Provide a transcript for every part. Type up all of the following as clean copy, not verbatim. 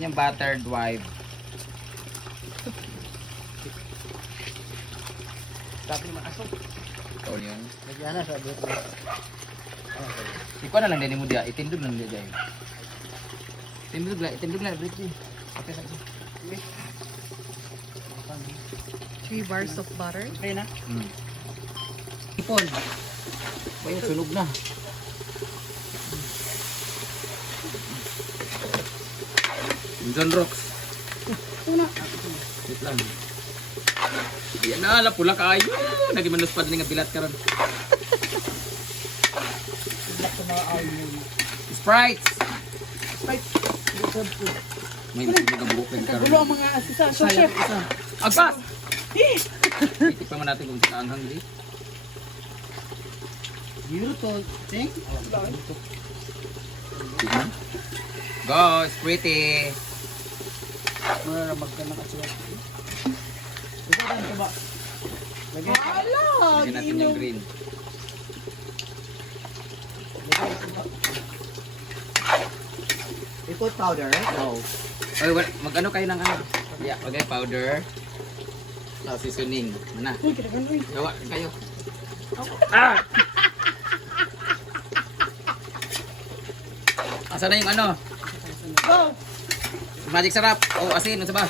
natin yung buttered wife. Sabi naman aso. Ito yun. Lagyan na sabi ko. Ikaw na lang din mo dia. Itindog lang dia. Itindog lang. Briefly. Okay sa 3 bars of butter. Okay na. Ipon. Bayo, sunog na. John Rocks. Wait lang. Ayan na, lapula kayo. Naging manus pa din nga bilat ka ron. Sprites. May nagabukin ka Gulo ron. ang mga asisa. So chef. Agpas! Itikpan mo natin kung saan hanggang di. Beautiful thing. Tignan. Go, it's pretty. Maramag ka ng aswa. Ito ba ito ba? Lagyan. Lagyan natin yung green. We put powder. No. Oy, mag-ano kayo ng ano? Yeah, okay, powder. Tapos seasoning. Mana? Uy, kinagan uy. Gawa kayo. Ah! Asa na yung ano? Go! Magic sarap. Oh, asin. Ano ba?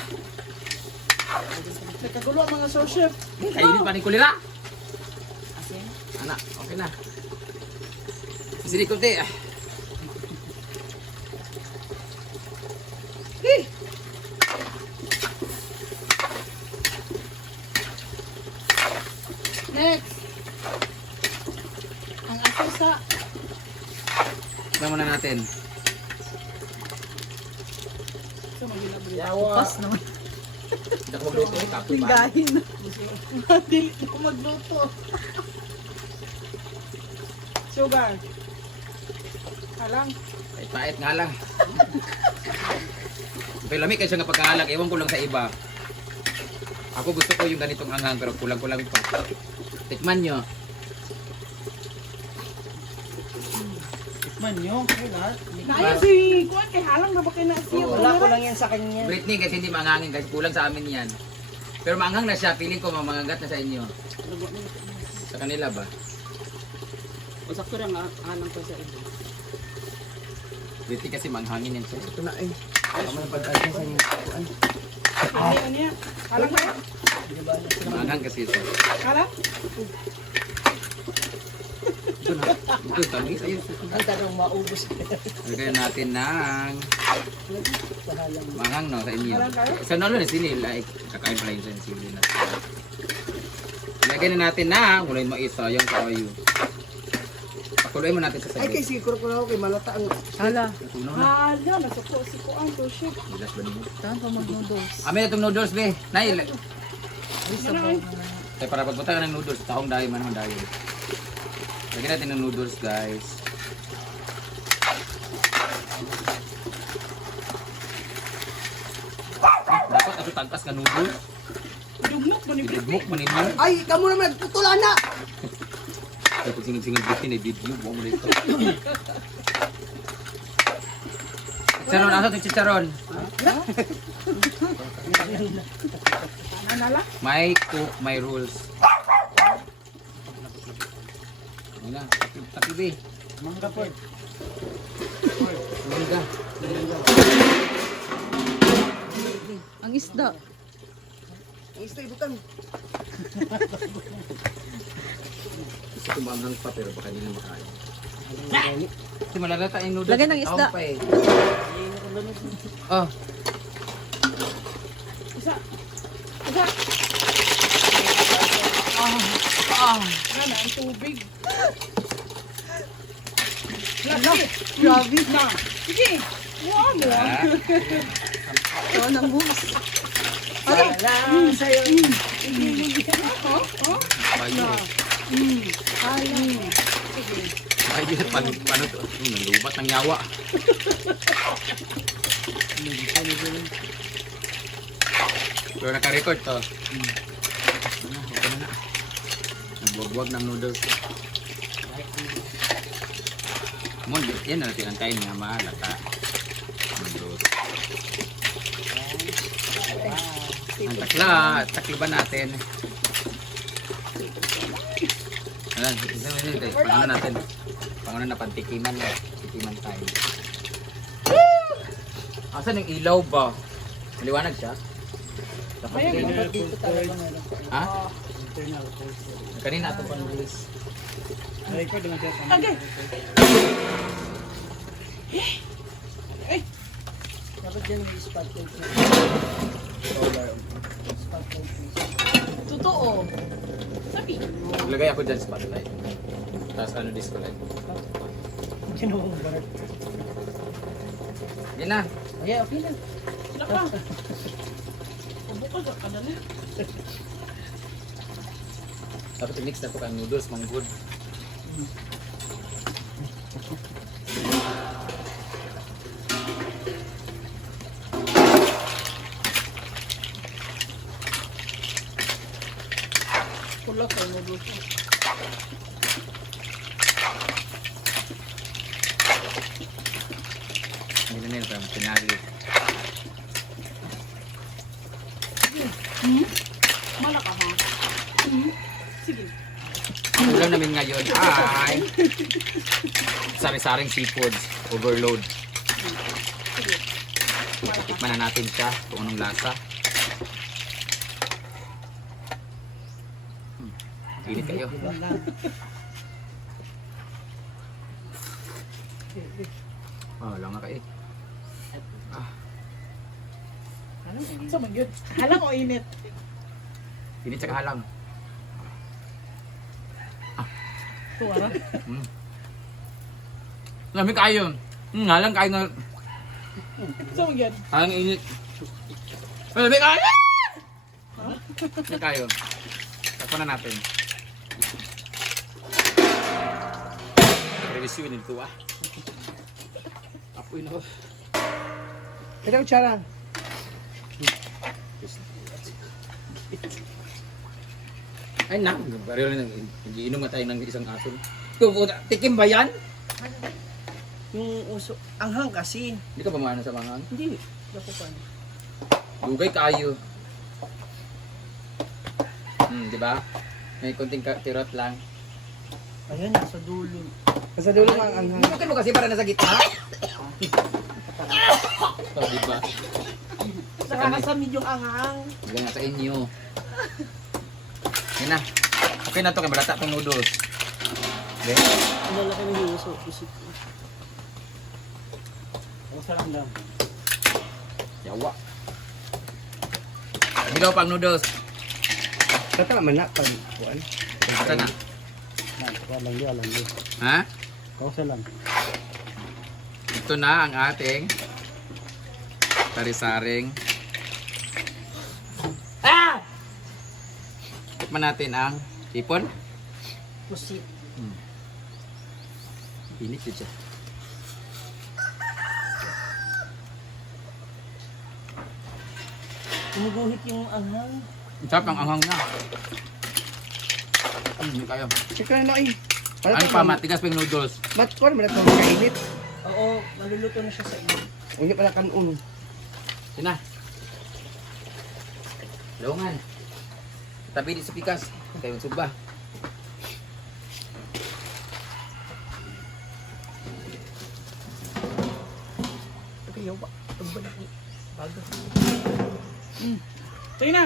Nagkagulo ang mga so chef. Kainin pa ni Kulira. Anak, okay na. Sini kunti. Next. Ang asisa. Tignan muna natin. Sa magilabri. Pas naman. Hindi ako magluto. Kapoy ba? Gahin. Dili ko magluto. Sugar. Alang. Ay, pait nga lang. Pero lamig kasi nga pagkahalag. Ewan ko lang sa iba. Ako gusto ko yung ganitong anghang pero kulang-kulang pa. Tikman nyo. Man nyo. Naya si Kuan kay halang na ba kay na siya. Oo. Wala ko lang yan sa kanya. Britney kasi hindi maanghangin kasi kulang sa amin yan. Pero maanghang na siya. Feeling ko mamangagat na sa inyo. Sa kanila ba? O sakto lang alang ko sa iba. Britney kasi maanghangin yan siya. Ito na eh. Tama na pag-alsa sa inyo. Ano yan? Alang ba? Maanghang kasi ito. Alang? Ito na. Ito, tamis. Ayun. Ang tarong maubos. Lagyan natin ng maanghang no sa inyo. Alang kayo? Sa nolo na sili. Like, kakain pala yun sa sili na. Lagyan na natin na. Mulay mo isa yung kayo. Pakuloy mo natin sa Ay kay saglit. siguro ko na okay malata ang Hala. Tunaw na. hala nasuko si Kuan to chef. Bilas ba ninyo? Saan pa mag-noodles? Amin itong noodles be. Nay, Ay, sabaw na na. ay para pagpunta ka ng noodles, taong dahil man naman dahil. Lagyan natin ng noodles guys. Dapat ato tagpas ka noodles. Dumok mo ni Ilibmok man ninyo. Ay, kamu naman nagputulan na. Ay pag singil-singil dito na video. Buwan mo dito. Chicharon, asa itong chicharon? Anala? May cook, may rules. Wala, takibi. Mangga po. Mangga. Ang isda. Istay bukan. Gusto ko manghang pa pero baka hindi na makain. Kasi malalata yung noodles. Lagyan ng isda. Taong pa eh. Oh, Isa. Isa. Ano ang tubig? Hala. Grabe. Na. Sige. Wow mo. ah. Ito ang moves. Salam sa'yo. Bayo. Hala. Bayo, paano to? Nalubat ng yawa. Pero naka-record to. Okay na na. Nagwagwag ng noodles. Mon, yan na natin ang kain nga mahalata. Noodles. Ang takla, takliban natin. Ayan, pangano natin. Pangano na pantikiman na. Tikiman tayo. Asan yung ilaw ba? Maliwanag siya? Dapat Ayan, ilaw. Dito talaga meron. Ha? Internal pulse. Kanina ito pang release. Record naman siya. Okay. Eh, Dapat dyan may spotlight na. Solar. Spotlight na. totoo. Sabi. Lagay ako dyan spotlight. Tapos ano disco light. Kinuha ba na? Yan na. Okay, okay na. Sila ka. Pabukal ka na na. Dapat i-mix na ito kang noodles, mang good. Pula ka mo dito. Hindi na nila, pinali. Malaka ha. Sige. Ang ulam namin ngayon ay sari-saring seafoods, overload. Sige. Tikman na natin siya kung anong lasa. Init kayo. Wala nga kayo. Sa man yun. Halang o init. Init sa kahalang. Tuwa na. Lamig kayo. Halang kayo nga. Sa man yun. Halang init. Lamig kayo! Lamig kayo. Takpan na natin. Review nito ah. Apoy na ko. Ito kutsara. Ay na, bariyo na nagiinom nga tayo ng isang aso. Tikim ba yan? Yung uso. Anghang kasi. Hindi ka ba maano sa mga ano? Hindi. Dako pa. Dugay kayo. Di ba? May konting tirot lang. Ayan, nasa dulo. Nasa dulo ang anghang. Bukin mo kasi para nasa gitna. Oh, di ba? Saka nasa medyong anghang. Hindi nga sa inyo. Yan na. Okay na to, kay balata itong noodles. Okay? Ang lalaki ng uso. Isip ko. Ako sa lang lang. Yawa. Hilaw pang noodles. Kata naman na. Pag-kuan. Ito na. Alam niyo, alam niyo. Ha? Ako sa lang. Ito na ang ating sari-saring. Tikman natin ang hipon. Pusit. Init yun siya. Tumuguhit yung anghang. Ang sarap ng anghang na. Hindi kayo. Tsaka na eh. Ano pa, matigas pa yung noodles. Ba't ko naman ito kainit? Oo, maluluto na siya sa inyo. Hindi pala kanon. Yun na. Laungan. Tabi di sa pikas. Kayo suba. Okay, yaw ba? Tumba na ko. Bago. Sige na.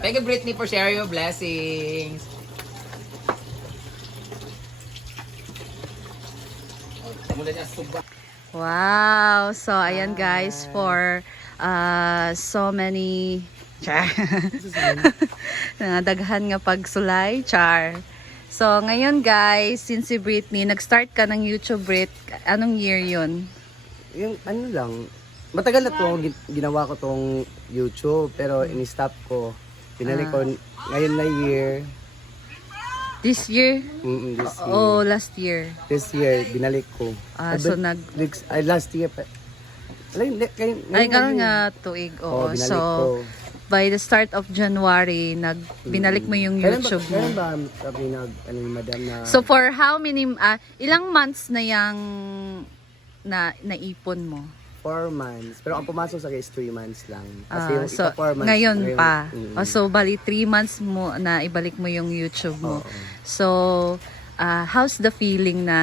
Thank you, Brittany, for sharing your blessings. Mula niya suba. Wow! So, ayan guys, for so many... Char. Daghan nga pagsulay. Char. So, ngayon guys, since si Brittany, nag-start ka ng YouTube, Brit, anong year yun? Yung ano lang, matagal na to, ginawa ko tong YouTube, pero in-stop ko. Pinalik ko ngayon na year, This year? this year. Oh, last year. This year, binalik ko. So, Last year pa. Ay, karon nga tuig. Oo. binalik So, ko. by the start of January, binalik mo yung YouTube Kailan mo. ba sabi ano ni madam na, So, for how many, ilang months na yung naipon mo? 4 months. Pero ang pumasok sa akin is 3 months lang. Kasi yung So, 4 months. ngayon pa. Mm. So, bali 3 months mo na ibalik mo yung YouTube mo. Oo. So, how's the feeling na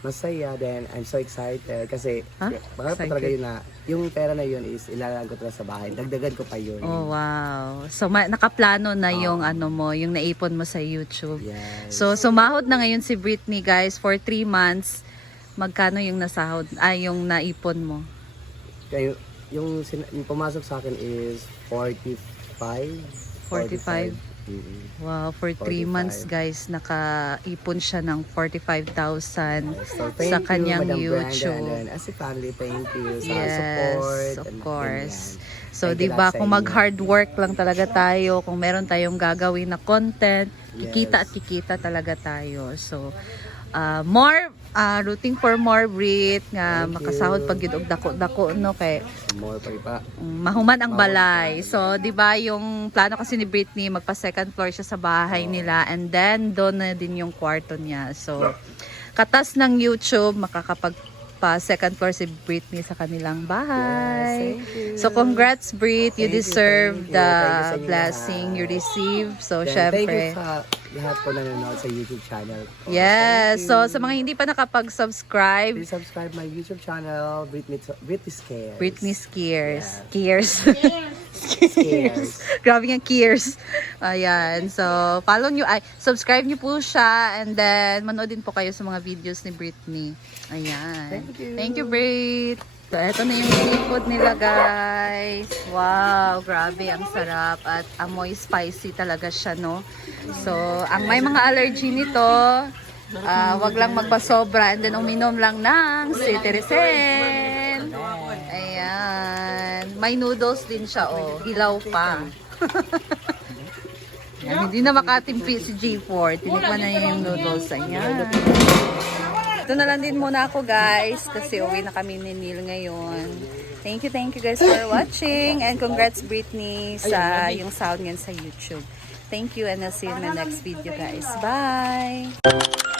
Masaya din. I'm so excited. Kasi, Huh? baka pa Excited? talaga yun na, yung pera na yun is ilalago ko sa bahay. Dagdagan ko pa yun. oh wow. So, nakaplano na yung ano mo, yung naipon mo sa YouTube. Yes. So, sumahod na ngayon si Britney, guys, for 3 months. Magkano yung nasahod? Yung naipon mo? Kaya yung pumasok sa akin is 45. 45? Mm-mm. Wow, for 3 months, 45. guys, nakaipon siya ng 45,000 So, thank sa you, kanyang Madam YouTube. Brenda. And as a family, thank you sa Yes, support. of and course. ganyan. So, Thank 'di you ba, lahat sa kung inyo. mag-hard work lang talaga tayo, kung meron tayong gagawin na content, kikita Yes. at kikita talaga tayo. So, rooting for more Brit nga Thank makasahod you. pag yun og dako-dako no kay More pa. mahuman ang balay. So, 'di ba, yung plano kasi ni Britney magpa second floor siya sa bahay nila, and then doon na din yung kwarto niya. So, katas ng YouTube makakapag pa second floor si Britney sa kanilang bahay. Yes, thank you. So congrats Brit, you Thank you, deserve thank you. the Thank you sa inyo blessing lahat. you receive. So Then, thank you syempre. sa lahat po nanonood sa YouTube channel ko. Yes, Thank so you. sa mga hindi pa nakapag-subscribe, Please subscribe my YouTube channel, Britney Scares. Britney Skiers. Skiers. Scares. Grabe nga Kiers. Ayan. So, follow nyo. Subscribe nyo po siya. And then, manood din po kayo sa mga videos ni Britney. Ayan. Thank you. Thank you, Brit. So, eto na yung seafood nila, guys. Wow, grabe. Ang sarap. At amoy spicy talaga siya, no? So, ang may mga allergy nito, wag lang magpasobra. And then, uminom lang ng cetirizine. Ayan. May noodles din siya, oh. Hilaw pa. Yan, hindi na makatimpi si G4. Tinikman na niya yung noodles. Ayan. Ito na lang din muna ako, guys. Kasi uwi na kami ni Neil ngayon. Thank you guys for watching. And congrats, Britney, sa yung sound ngayon sa YouTube. Thank you, and I'll see you in the next video, guys. Bye!